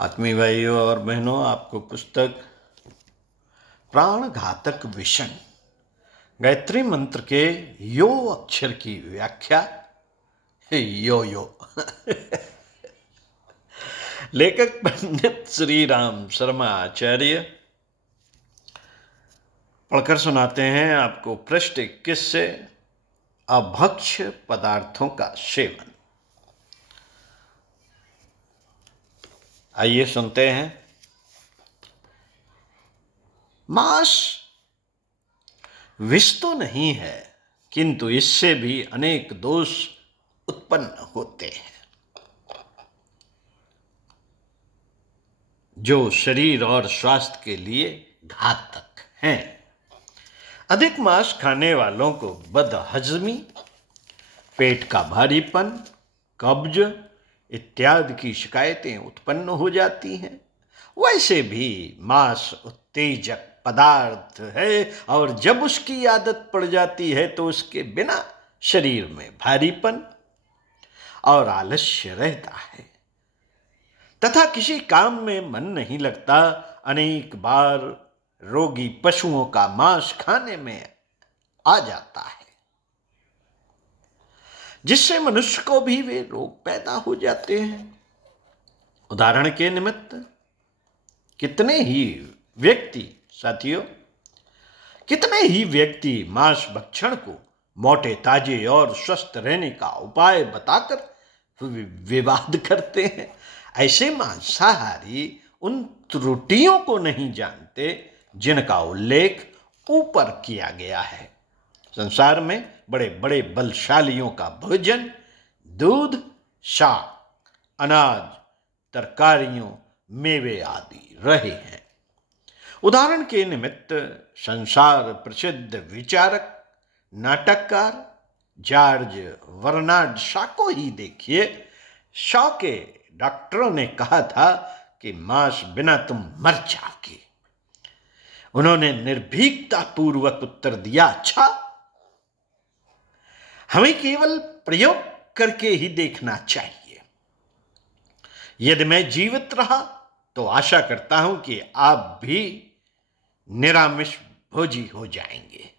आत्मीय भाइयों और बहनों, आपको पुस्तक प्राण घातक विषण गायत्री मंत्र के यो अक्षर की व्याख्या यो लेखक पंडित श्री राम शर्मा आचार्य पढ़कर सुनाते हैं आपको। पृष्ठ 21 से अभक्ष्य पदार्थों का सेवन। आइए सुनते हैं। मांस विष तो नहीं है, किंतु इससे भी अनेक दोष उत्पन्न होते हैं जो शरीर और स्वास्थ्य के लिए घातक हैं। अधिक मांस खाने वालों को बदहजमी, पेट का भारीपन, कब्ज इत्यादि की शिकायतें उत्पन्न हो जाती हैं। वैसे भी मांस उत्तेजक पदार्थ है और जब उसकी आदत पड़ जाती है तो उसके बिना शरीर में भारीपन और आलस्य रहता है तथा किसी काम में मन नहीं लगता। अनेक बार रोगी पशुओं का मांस खाने में आ जाता है, जिससे मनुष्य को भी वे रोग पैदा हो जाते हैं। उदाहरण के निमित्त कितने ही व्यक्ति मांस भक्षण को मोटे ताजे और स्वस्थ रहने का उपाय बताकर विवाद करते हैं। ऐसे मांसाहारी उन त्रुटियों को नहीं जानते जिनका उल्लेख ऊपर किया गया है। संसार में बड़े बड़े बलशालियों का भोजन दूध, शाक, अनाज, तरकारियों, मेवे आदि रहे हैं। उदाहरण के निमित्त संसार प्रसिद्ध विचारक, नाटककार जॉर्ज बर्नार्ड शॉ को ही देखिए। शॉ के डॉक्टरों ने कहा था कि मांस बिना तुम मर जाओगे। उन्होंने निर्भीकता पूर्वक उत्तर दिया, अच्छा, हमें केवल प्रयोग करके ही देखना चाहिए। यदि मैं जीवित रहा तो आशा करता हूं कि आप भी निरामिष भोजी हो जाएंगे।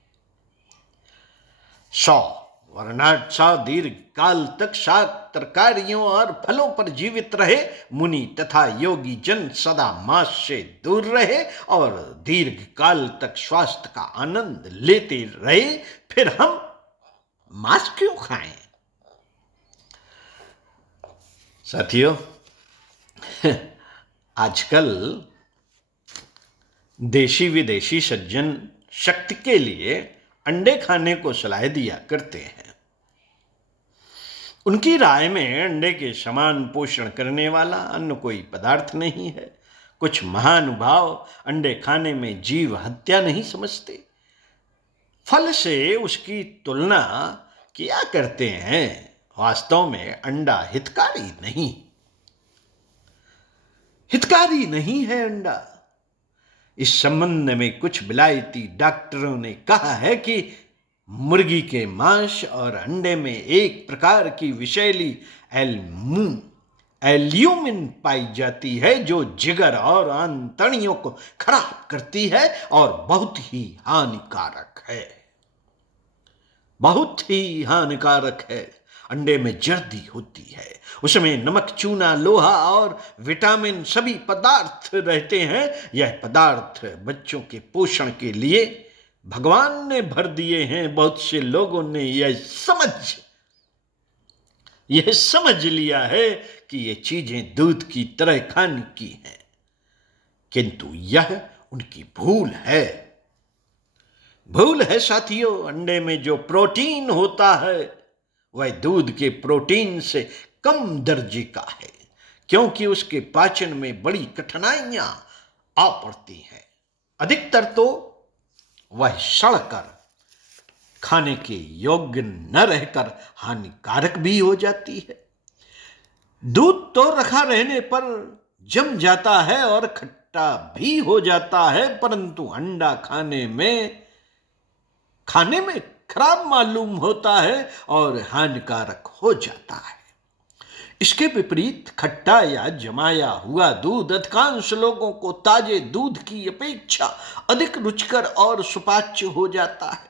बर्नार्ड शॉ दीर्घ काल तक शाक, तरकारियों और फलों पर जीवित रहे। मुनि तथा योगी जन सदा मांस से दूर रहे और दीर्घ काल तक स्वास्थ्य का आनंद लेते रहे। फिर हम मांस क्यों खाएं? साथियों, आजकल देशी विदेशी सज्जन शक्ति के लिए अंडे खाने को सलाह दिया करते हैं। उनकी राय में अंडे के समान पोषण करने वाला अन्य कोई पदार्थ नहीं है। कुछ महानुभाव अंडे खाने में जीव हत्या नहीं समझते, फल से उसकी तुलना किया करते हैं। वास्तव में अंडा हितकारी नहीं है अंडा। इस संबंध में कुछ विलायती डॉक्टरों ने कहा है कि मुर्गी के मांस और अंडे में एक प्रकार की विषैली एल्यूमिन पाई जाती है जो जिगर और आंतड़ियों को खराब करती है और बहुत ही हानिकारक है। अंडे में जर्दी होती है, उसमें नमक, चूना, लोहा और विटामिन सभी पदार्थ रहते हैं। यह पदार्थ बच्चों के पोषण के लिए भगवान ने भर दिए हैं। बहुत से लोगों ने यह समझ लिया है कि ये चीजें दूध की तरह खाने की हैं, किंतु यह उनकी भूल है साथियों। अंडे में जो प्रोटीन होता है वह दूध के प्रोटीन से कम दर्जे का है, क्योंकि उसके पाचन में बड़ी कठिनाइयां आ पड़ती हैं। अधिकतर तो वह सड़कर खाने के योग्य न रहकर हानिकारक भी हो जाती है। दूध तो रखा रहने पर जम जाता है और खट्टा भी हो जाता है, परंतु अंडा खाने में खराब मालूम होता है और हानिकारक हो जाता है। इसके विपरीत खट्टा या जमाया हुआ दूध अधिकांश लोगों को ताजे दूध की अपेक्षा अधिक रुचिकर और सुपाच्य हो जाता है।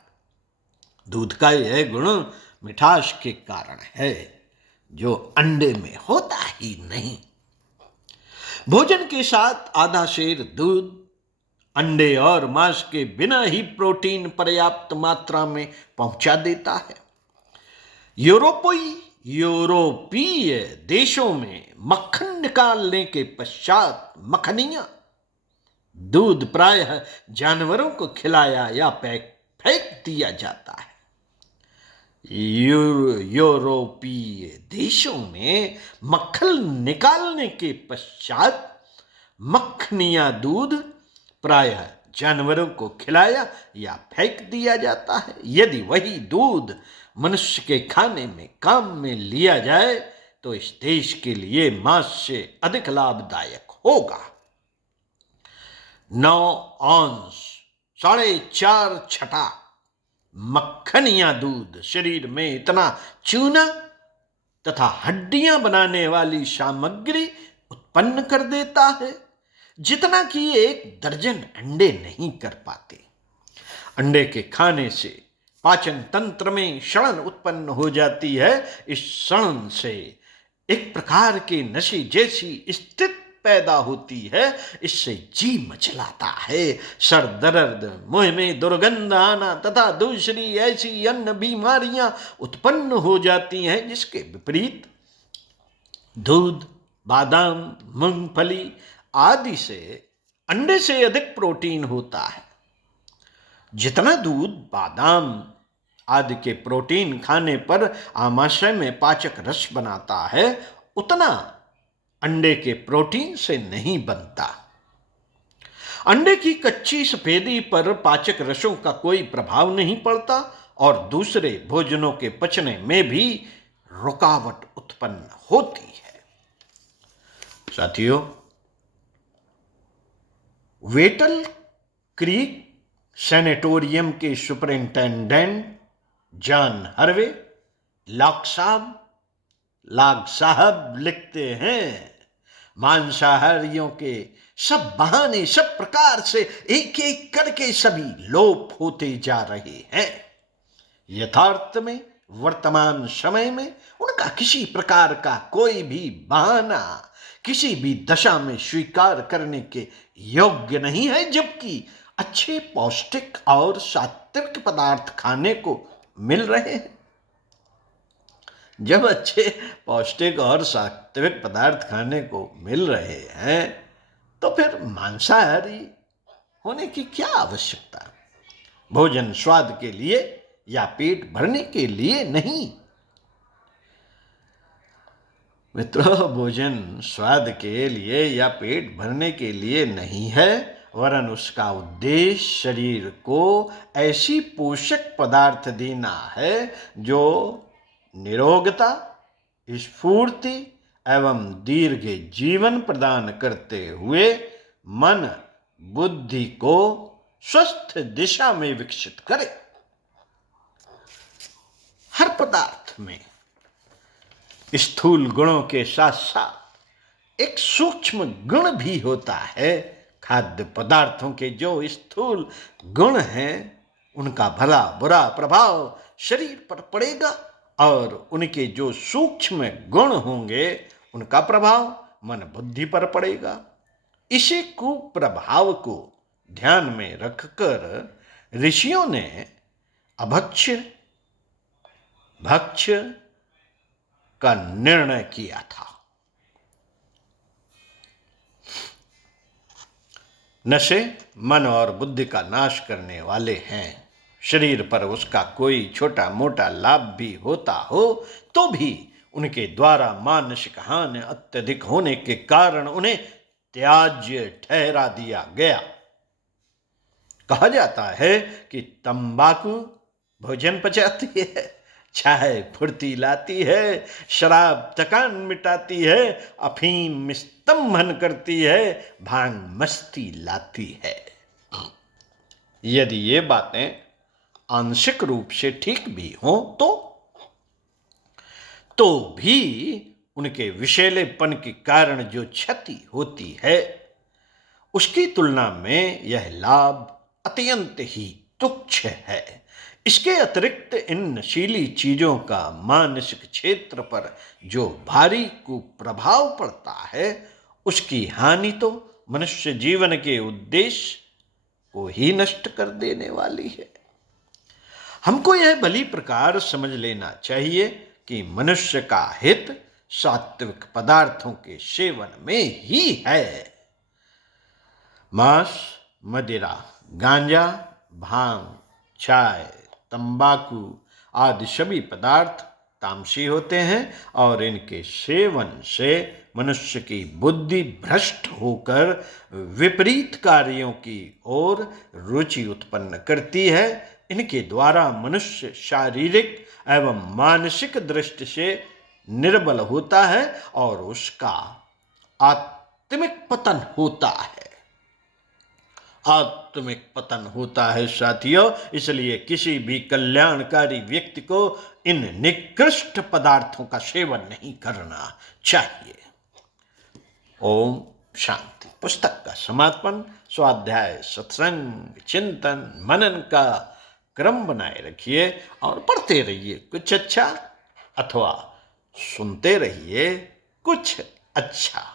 दूध का यह गुण मिठास के कारण है जो अंडे में होता ही नहीं। भोजन के साथ आधा सेर दूध अंडे और मांस के बिना ही प्रोटीन पर्याप्त मात्रा में पहुंचा देता है। यूरोपीय देशों में मक्खन निकालने के पश्चात मक्खनियां दूध प्रायः जानवरों को खिलाया या फेंक दिया जाता है। यूरोपीय देशों में मक्खन निकालने के पश्चात मक्खनियां दूध प्रायः जानवरों को खिलाया या फेंक दिया जाता है। यदि वही दूध मनुष्य के खाने में काम में लिया जाए तो इस देश के लिए मांस से अधिक लाभदायक होगा। 9 औंस 4.5 छठा मक्खन या दूध शरीर में इतना चूना तथा हड्डियां बनाने वाली सामग्री उत्पन्न कर देता है जितना कि 1 दर्जन अंडे नहीं कर पाते। अंडे के खाने से पाचन तंत्र में सड़न उत्पन्न हो जाती है। इस सड़न से एक प्रकार के नशे जैसी स्थिति पैदा होती है। इससे जी मचलाता है, सर दर्द, मुंह में दुर्गंध आना तथा दूसरी ऐसी अन्य बीमारियां उत्पन्न हो जाती हैं। जिसके विपरीत दूध, बादाम, मूंगफली आदि से अंडे से अधिक प्रोटीन होता है। जितना दूध, बादाम आदि के प्रोटीन खाने पर आमाशय में पाचक रस बनाता है उतना अंडे के प्रोटीन से नहीं बनता। अंडे की कच्ची सफेदी पर पाचक रसों का कोई प्रभाव नहीं पड़ता और दूसरे भोजनों के पचने में भी रुकावट उत्पन्न होती है। साथियों, वेटल क्रीक सैनिटोरियम के सुपरिंटेंडेंट जॉन हर्वे लाग साहब लिखते हैं, मांसाहारियों के सब बहाने सब प्रकार से एक एक करके सभी लोप होते जा रहे हैं। यथार्थ में वर्तमान समय में उनका किसी प्रकार का कोई भी बहाना किसी भी दशा में स्वीकार करने के योग्य नहीं है, जबकि अच्छे पौष्टिक और सात्विक पदार्थ खाने को मिल रहे हैं। जब अच्छे पौष्टिक और सात्विक पदार्थ खाने को मिल रहे हैं तो फिर मांसाहारी होने की क्या आवश्यकता? भोजन स्वाद के लिए या पेट भरने के लिए नहीं। मित्रों, भोजन स्वाद के लिए या पेट भरने के लिए नहीं है, वरन उसका उद्देश्य शरीर को ऐसी पोषक पदार्थ देना है जो निरोगता, स्फूर्ति एवं दीर्घ जीवन प्रदान करते हुए मन बुद्धि को स्वस्थ दिशा में विकसित करे। हर पदार्थ में स्थूल गुणों के साथ साथ एक सूक्ष्म गुण भी होता है। खाद्य पदार्थों के जो स्थूल गुण हैं उनका भला बुरा प्रभाव शरीर पर पड़ेगा और उनके जो सूक्ष्म गुण होंगे उनका प्रभाव मन बुद्धि पर पड़ेगा। इसी कुप्रभाव को ध्यान में रखकर ऋषियों ने अभक्ष्य भक्ष्य का निर्णय किया था। नशे मन और बुद्धि का नाश करने वाले हैं। शरीर पर उसका कोई छोटा मोटा लाभ भी होता हो तो भी उनके द्वारा मानसिक हानि अत्यधिक होने के कारण उन्हें त्याज्य ठहरा दिया गया। कहा जाता है कि तंबाकू भोजन पचाती है, चाय फुर्ती लाती है, शराब थकान मिटाती है, अफीम स्तंभन करती है, भांग मस्ती लाती है। यदि ये बातें आंशिक रूप से ठीक भी हों तो भी उनके विषैलेपन के कारण जो क्षति होती है, उसकी तुलना में यह लाभ अत्यंत ही तुच्छ है। इसके अतिरिक्त इन नशीली चीजों का मानसिक क्षेत्र पर जो भारी कुप्रभाव पड़ता है, उसकी हानि तो मनुष्य जीवन के उद्देश्य को ही नष्ट कर देने वाली है। हमको यह भली प्रकार समझ लेना चाहिए कि मनुष्य का हित सात्विक पदार्थों के सेवन में ही है। मांस, मदिरा, गांजा, भांग, चाय, तंबाकू आदि सभी पदार्थ तामसी होते हैं और इनके सेवन से मनुष्य की बुद्धि भ्रष्ट होकर विपरीत कार्यों की ओर रुचि उत्पन्न करती है। इनके द्वारा मनुष्य शारीरिक एवं मानसिक दृष्टि से निर्बल होता है और उसका आत्मिक पतन होता है। आत्मिक पतन होता है साथियों। इसलिए किसी भी कल्याणकारी व्यक्ति को इन निकृष्ट पदार्थों का सेवन नहीं करना चाहिए। ओम शांति। पुस्तक का समापन स्वाध्याय, सत्संग, चिंतन, मनन का क्रम बनाए रखिए और पढ़ते रहिए कुछ अच्छा, अथवा सुनते रहिए कुछ अच्छा।